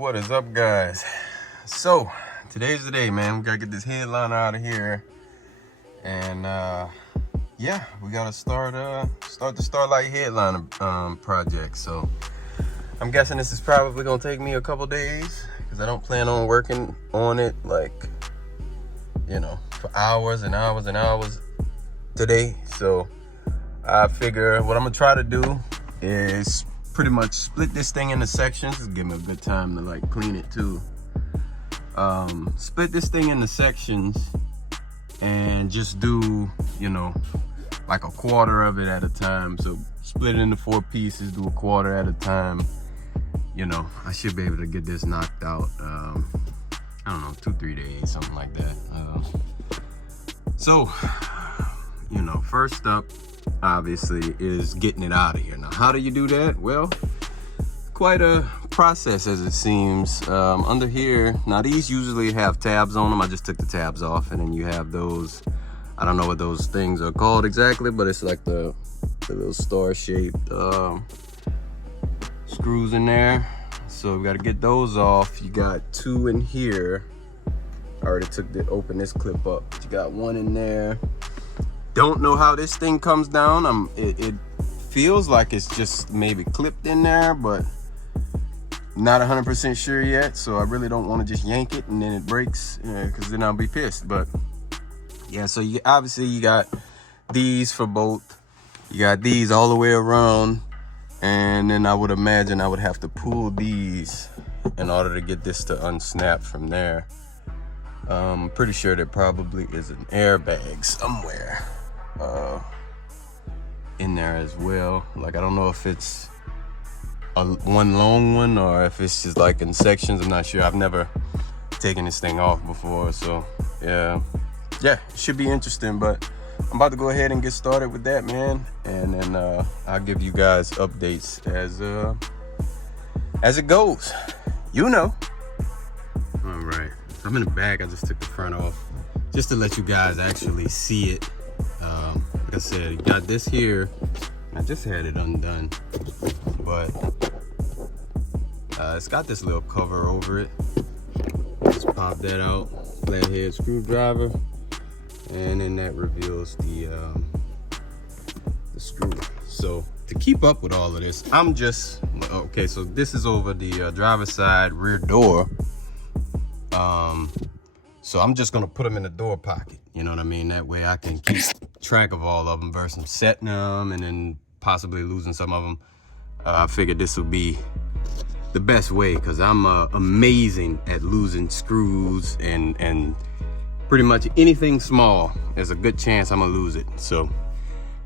What is up, guys? So today's the day, man. We gotta get this headliner out of here, and yeah, we gotta start the Starlight Headliner project. So I'm guessing this is probably gonna take me a couple days because I don't plan on working on it like, you know, for hours and hours and hours today. So I figure what I'm gonna try to do is pretty much split this thing into sections. Just give me a good time to like clean it too. Split this thing into sections and just do, you know, like a quarter of it at a time. So split it into 4 pieces, do a quarter at a time. You know, I should be able to get this knocked out, I don't know, 2-3 days, something like that. So, you know, first up, obviously, is getting it out of here. Now, how do you do that? Well, quite a process as it seems. Under here, now these usually have tabs on them. I just took the tabs off, and then you have those, I don't know what those things are called exactly, but it's like the little star-shaped screws in there. So we got to get those off. You got 2 in here. I already opened this clip up. You got 1 in there. Don't know how this thing comes down. It feels like it's just maybe clipped in there, but not 100% sure yet. So I really don't want to just yank it and then it breaks, because then I'll be pissed. But yeah, so you got these for both. You got these all the way around, and then I would imagine I would have to pull these in order to get this to unsnap from there. I'm pretty sure there probably is an airbag somewhere in there as well. Like, I don't know if it's one long one or if it's just like in sections. I'm not sure. I've never taken this thing off before, so yeah, it should be interesting. But I'm about to go ahead and get started with that, man, and then I'll give you guys updates as it goes. You know. All right, I'm in the back. I just took the front off just to let you guys actually see it. Like I said, you got this here. I just had it undone, but it's got this little cover over it. Just pop that out, flathead screwdriver, and then that reveals the screw. So to keep up with all of this, I'm just okay. So this is over the driver's side rear door. So I'm just gonna put them in the door pocket. You know what I mean? That way I can keep track of all of them versus setting them and then possibly losing some of them. I figured this would be the best way because I'm amazing at losing screws and pretty much anything small. There's a good chance I'm gonna lose it. So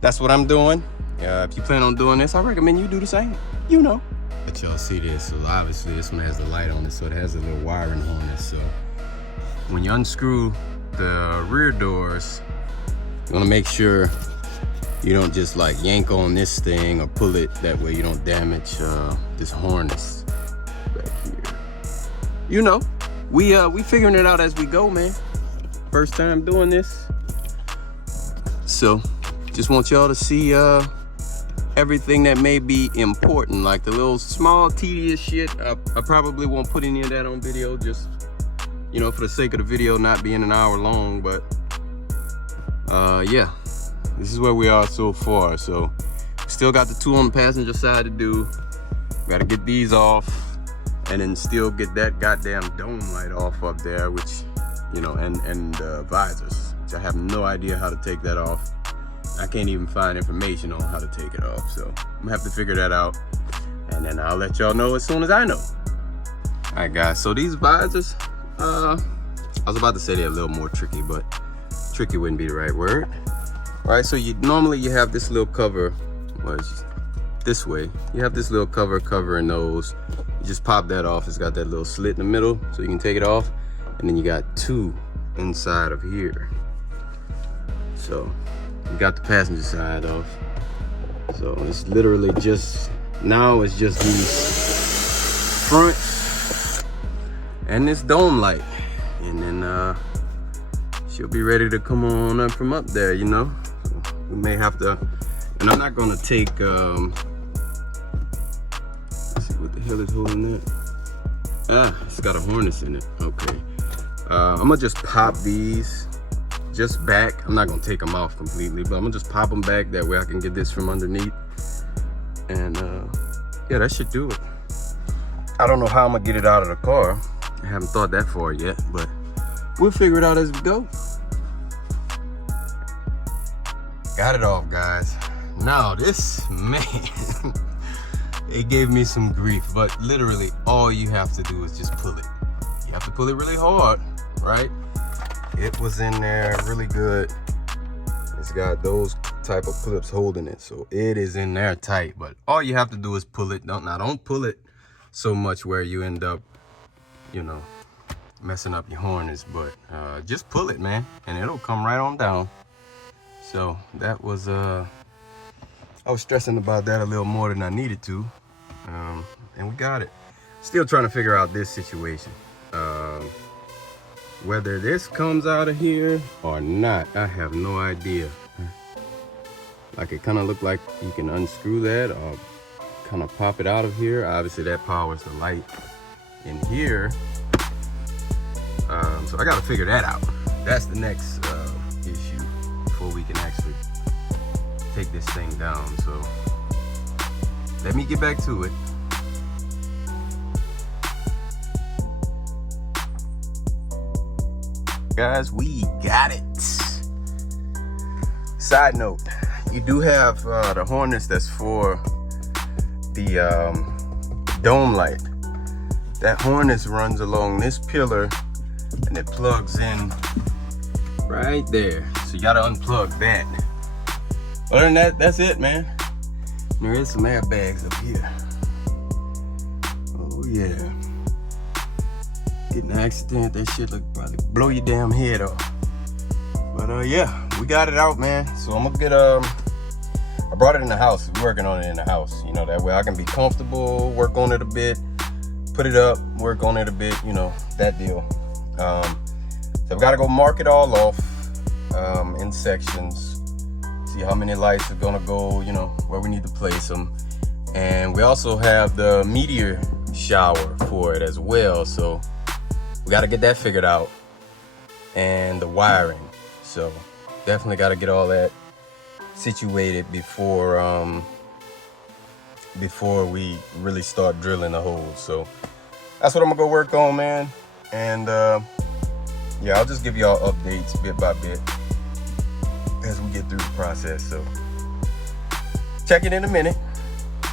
that's what I'm doing. If you plan on doing this, I recommend you do the same. You know. Let y'all see this. So obviously this one has the light on it, so it has a little wiring on it. So when you unscrew the rear doors, you want to make sure you don't just like yank on this thing or pull it. That way you don't damage this harness back here. You know, we figuring it out as we go, man. First time doing this, so just want y'all to see everything that may be important, like the little small tedious shit. I probably won't put any of that on video, just, you know, for the sake of the video not being an hour long. But yeah, this is where we are so far. So still got the 2 on the passenger side to do. Got to get these off and then still get that goddamn dome light off up there, which, you know, and visors, which I have no idea how to take that off. I can't even find information on how to take it off, so I'm gonna have to figure that out, and then I'll let y'all know as soon as I know. All right, guys, so these visors, I was about to say they're a little more tricky, but tricky wouldn't be the right word. All right, so normally you have this little cover, well, it's just this way. You have this little cover covering those. You just pop that off. It's got that little slit in the middle, so you can take it off, and then you got 2 inside of here. So you got the passenger side off. So it's literally just, now it's just these fronts and this dome light. And then she'll be ready to come on up from up there, you know. So we may have to, and I'm not gonna take, let's see what the hell is holding that. Ah, it's got a harness in it. Okay. I'm gonna just pop these just back. I'm not gonna take them off completely, but I'm gonna just pop them back. That way I can get this from underneath. And yeah, that should do it. I don't know how I'm gonna get it out of the car. I haven't thought that far yet, but we'll figure it out as we go. Got it off, guys. Now this, man, it gave me some grief, but literally all you have to do is just pull it. You have to pull it really hard, right? It was in there really good. It's got those type of clips holding it, so it is in there tight, but all you have to do is pull it. Don't pull it so much where you end up, you know, messing up your harness, but just pull it, man, and it'll come right on down. So that was I was stressing about that a little more than I needed to, and we got it. Still trying to figure out this situation, whether this comes out of here or not. I have no idea. Like, it kind of looked like you can unscrew that or kind of pop it out of here. Obviously that powers the light in here, so I got to figure that out. That's the next issue before we can actually take this thing down. So let me get back to it. Guys, we got it. Side note, you do have the harness that's for the dome light. That harness runs along this pillar and it plugs in right there. So you gotta unplug that. Other than that, that's it, man. There is some airbags up here. Oh yeah. Getting an accident, that shit look probably blow your damn head off. But yeah, we got it out, man. So I'm gonna get I brought it in the house. We're working on it in the house, you know, that way I can be comfortable, work on it a bit, put it up, work on it a bit, you know, that deal. So I've got to go mark it all off in sections, see how many lights are gonna go, you know, where we need to place them. And we also have the meteor shower for it as well, so we got to get that figured out, and the wiring. So definitely got to get all that situated before we really start drilling the holes. So that's what I'm gonna go work on, man. And yeah, I'll just give y'all updates bit by bit as we get through the process. So check it in a minute.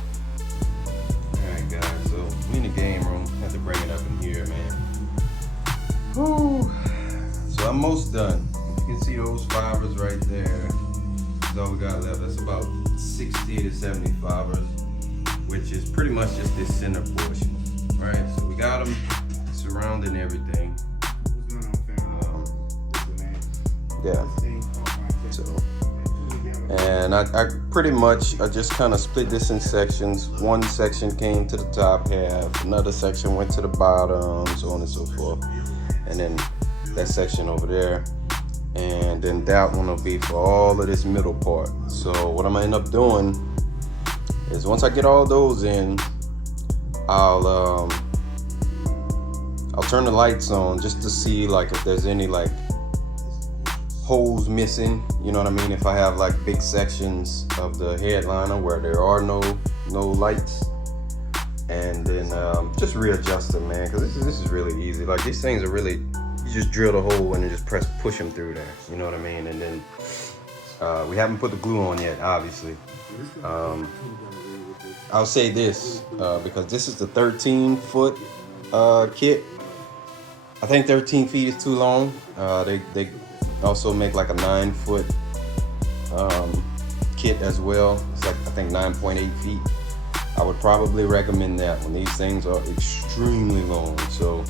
All right, guys, so we in the game room. Have to bring it up in here, man. Whew. So I'm most done. You can see those fibers right there. That's all we got left. That's about 60 to 70 fibers, which is pretty much just this center portion, right? So we got them surrounding everything. Yeah. So, and I pretty much, I just kind of split this in sections. One section came to the top half, another section went to the bottom, so on and so forth. And then that section over there, and then that one will be for all of this middle part. So what I'm gonna end up doing is, once I get all those in, I'll turn the lights on just to see like if there's any like holes missing, you know what I mean? If I have like big sections of the headliner where there are no lights, and then just readjust them, man, because this is really easy. Like, these things are really, you just drill the hole and then just push them through there, you know what I mean? And then we haven't put the glue on yet, obviously. I'll say this, because this is the 13-foot kit. I think 13 feet is too long. They also make like a 9-foot kit as well. It's like, I think 9.8 feet. I would probably recommend that one. These things are extremely long. So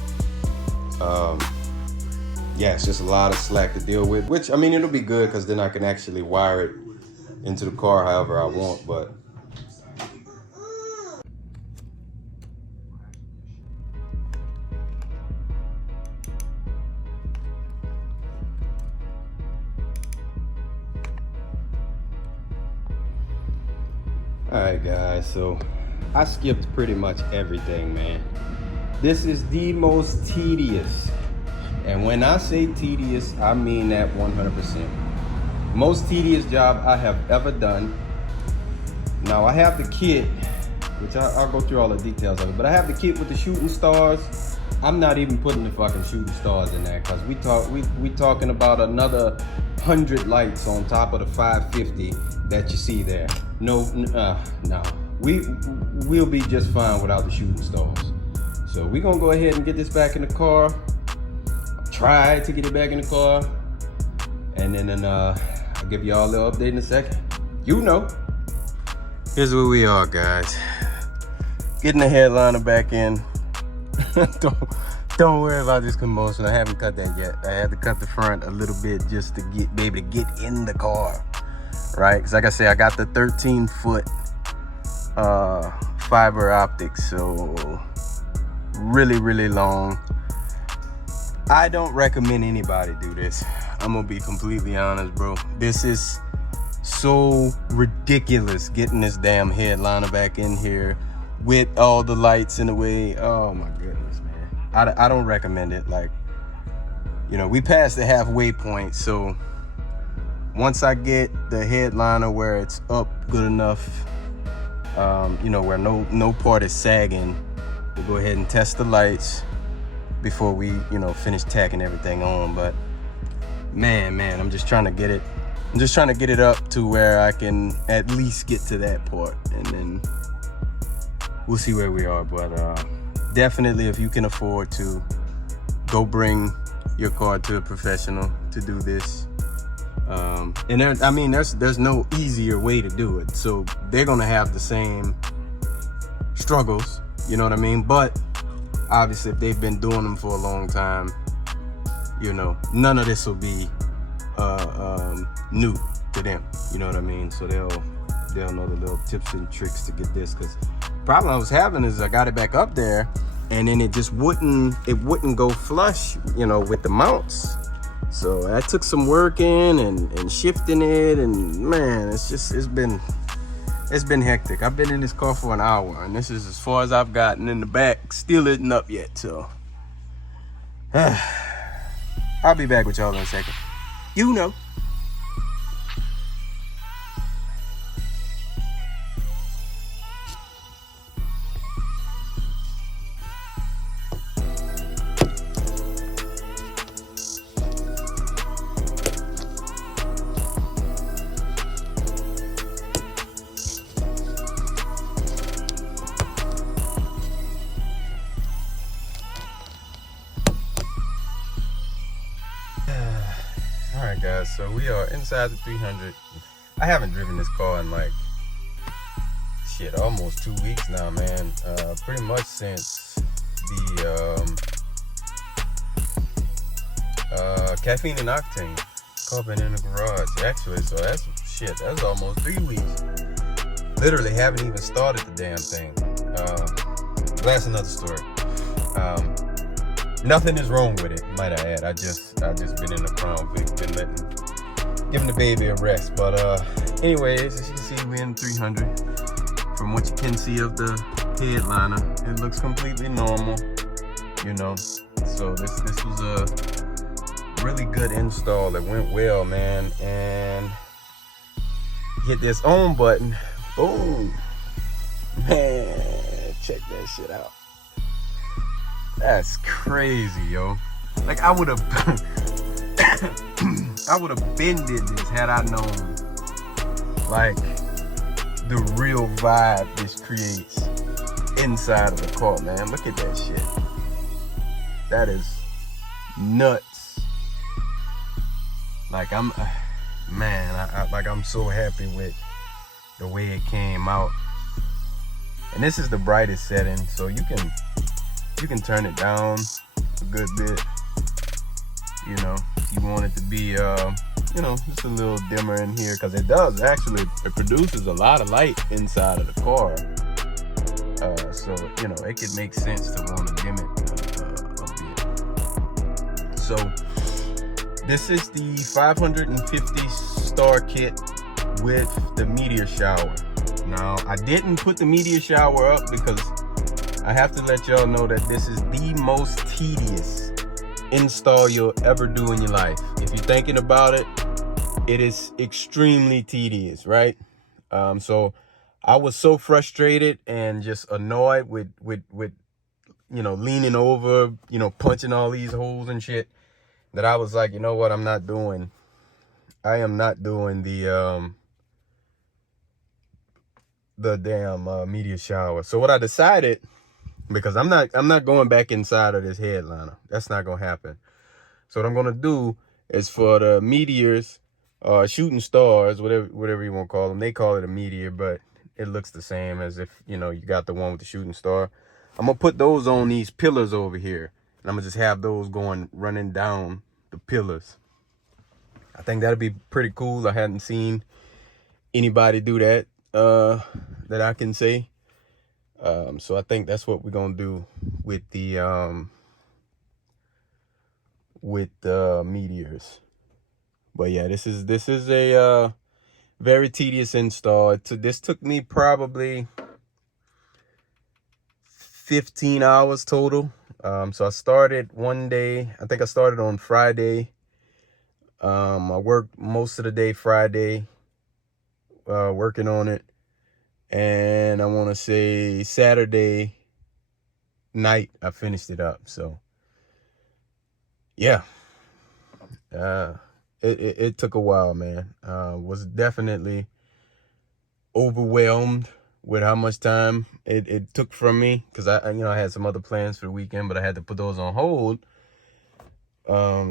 yeah, it's just a lot of slack to deal with, which, I mean, it'll be good because then I can actually wire it into the car however I want. But all right, guys, so I skipped pretty much everything, man. This is the most tedious, and when I say tedious, I mean that 100%. Most tedious job I have ever done. Now I have the kit, which I'll go through all the details of it, but I have the kit with the shooting stars. I'm not even putting the fucking shooting stars in there, because we talking about another 100 lights on top of the 550 that you see there. No, we'll be just fine without the shooting stars. So we're gonna go ahead and get this back in the car. Try to get it back in the car, and then I'll give y'all a little update in a second. You know. Here's where we are, guys. Getting the headliner back in. Don't worry about this commotion. I haven't cut that yet. I had to cut the front a little bit just to be able to get in the car, right? Because like I said, I got the 13-foot fiber optics, so really long. I don't recommend anybody do this. I'm gonna be completely honest, bro. This is so ridiculous, getting this damn headliner back in here with all the lights in the way. Oh my goodness, man. I don't recommend it. Like, you know, we passed the halfway point, so once I get the headliner where it's up good enough, you know, where no part is sagging, we'll go ahead and test the lights before we, you know, finish tacking everything on. But man, I'm just trying to get it. I'm just trying to get it up to where I can at least get to that part, and then we'll see where we are. But definitely, if you can afford to, go bring your car to a professional to do this. And there's no easier way to do it. So they're gonna have the same struggles, you know what I mean? But obviously, if they've been doing them for a long time, you know, none of this will be new to them, you know what I mean? So they'll know the little tips and tricks to get this. Because the problem I was having is I got it back up there, and then it just wouldn't go flush, you know, with the mounts. So that took some working and shifting it, and man, it's been hectic. I've been in this car for an hour, and this is as far as I've gotten in the back. Still isn't up yet, so I'll be back with y'all in a second. You know. Alright guys, so we are inside the 300. I haven't driven this car in like, shit, almost 2 weeks now, man. Pretty much since the caffeine and octane car been in the garage. Actually, so that's almost 3 weeks. Literally haven't even started the damn thing. That's another story. Nothing is wrong with it, might I add. I just been in the Crown Vic, been giving the baby a rest. But anyways, as you can see, we're in 300. From what you can see of the headliner, it looks completely normal, you know. So this was a really good install. It went well, man. And hit this on button, boom, man. Check that shit out. That's crazy, yo. Like I would have been did this had I known like the real vibe this creates inside of the car, man. Look at that shit. That is nuts. Like I'm so happy with the way it came out. And this is the brightest setting, so you can turn it down a good bit, you know, if you want it to be, you know, just a little dimmer in here, because it produces a lot of light inside of the car. So, you know, it could make sense to want to dim it a bit. So, this is the 550 star kit with the meteor shower. Now, I didn't put the meteor shower up because I have to let y'all know that this is the most tedious install you'll ever do in your life. If you're thinking about it, it is extremely tedious, right? So I was so frustrated and just annoyed with leaning over, punching all these holes and shit, that I was like, you know what, I am not doing the damn media shower. So what I decided, because I'm not going back inside of this headliner. That's not gonna happen. So what I'm gonna do is, for the meteors, shooting stars, whatever you want to call them. They call it a meteor, but it looks the same as if you got the one with the shooting star. I'm gonna put those on these pillars over here, and I'm gonna just have those running down the pillars. I think that'd be pretty cool. I hadn't seen anybody do that that I can say. So I think that's what we're gonna do with the meteors. But yeah, this is a very tedious install. This took me probably 15 hours total. So I started one day. I think I started on Friday. I worked most of the day Friday, working on it, and I want to say Saturday night I finished it up. So yeah, it took a while, man. Was definitely overwhelmed with how much time it took from me, because I had some other plans for the weekend, but I had to put those on hold,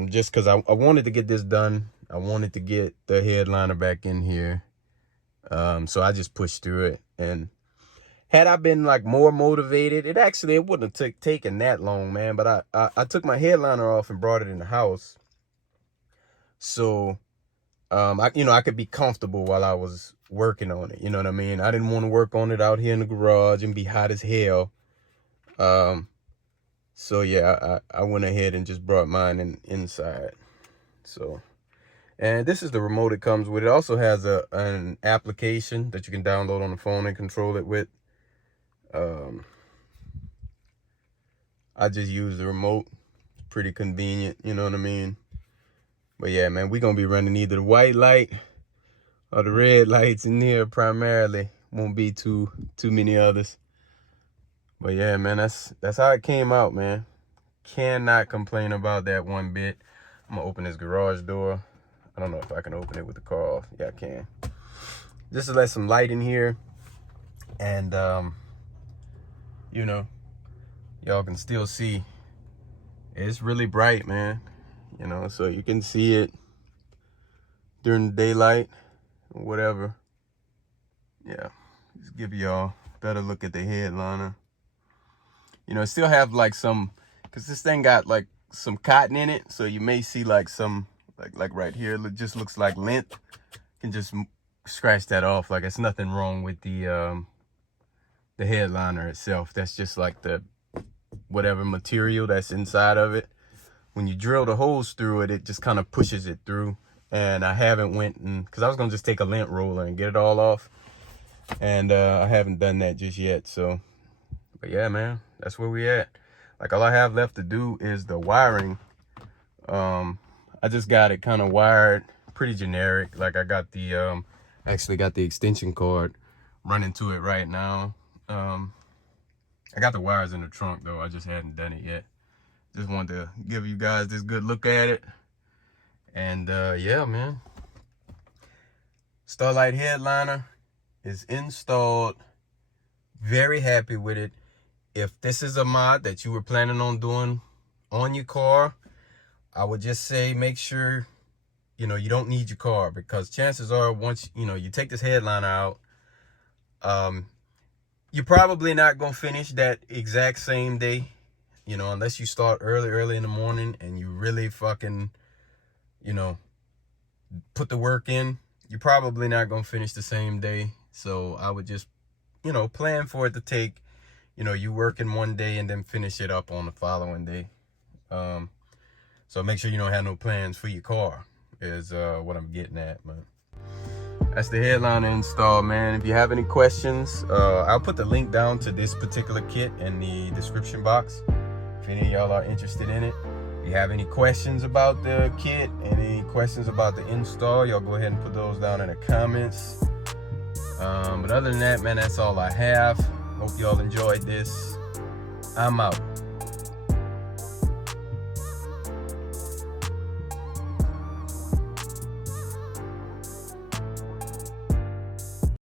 just because I wanted to get this done. I wanted to get the headliner back in here, so I just pushed through it. And had I been like more motivated, it wouldn't have taken that long, man. But I took my headliner off and brought it in the house, so I could be comfortable while I was working on it. You know what I mean? I didn't want to work on it out here in the garage and be hot as hell. So yeah, I went ahead and just brought mine inside. So, and this is the remote it comes with. It also has an application that you can download on the phone and control it with. I just use the remote. It's pretty convenient, you know what I mean? But yeah, man, we're gonna be running either the white light or the red lights in here primarily. Won't be too many others. But yeah, man, that's how it came out, man. Cannot complain about that one bit. I'm gonna open this garage door. I don't know if I can open it with the car off. Yeah, I can. Just to let some light in here, and y'all can still see. It's really bright, man. So you can see it during the daylight or whatever. Yeah, just give y'all a better look at the headliner. It still have like some, because this thing got like some cotton in it, so you may see like some, like right here, it just looks like lint. You can just scratch that off. Like, it's nothing wrong with the headliner itself. That's just like the whatever material that's inside of it. When you drill the holes through it, it just kind of pushes it through. And I haven't because I was gonna just take a lint roller and get it all off, and I haven't done that just yet. So, but yeah, man, that's where we at. Like, all I have left to do is the wiring. I just got it kind of wired pretty generic. Like, I got the actually got the extension cord running to it right now. I got the wires in the trunk though. I just hadn't done it yet. Just wanted to give you guys this good look at it. And yeah, man, Starlight Headliner is installed. Very happy with it. If this is a mod that you were planning on doing on your car, I would just say make sure you don't need your car, because chances are, once you take this headliner out, you're probably not gonna finish that exact same day, unless you start early in the morning and you really fucking put the work in. You're probably not gonna finish the same day. So I would just plan for it to take you working one day and then finish it up on the following day. So make sure you don't have no plans for your car, is what I'm getting at, man. That's the headliner install, man. If you have any questions, I'll put the link down to this particular kit in the description box if any of y'all are interested in it. If you have any questions about the kit, any questions about the install, y'all go ahead and put those down in the comments. But other than that, man, that's all I have. Hope y'all enjoyed this. I'm out.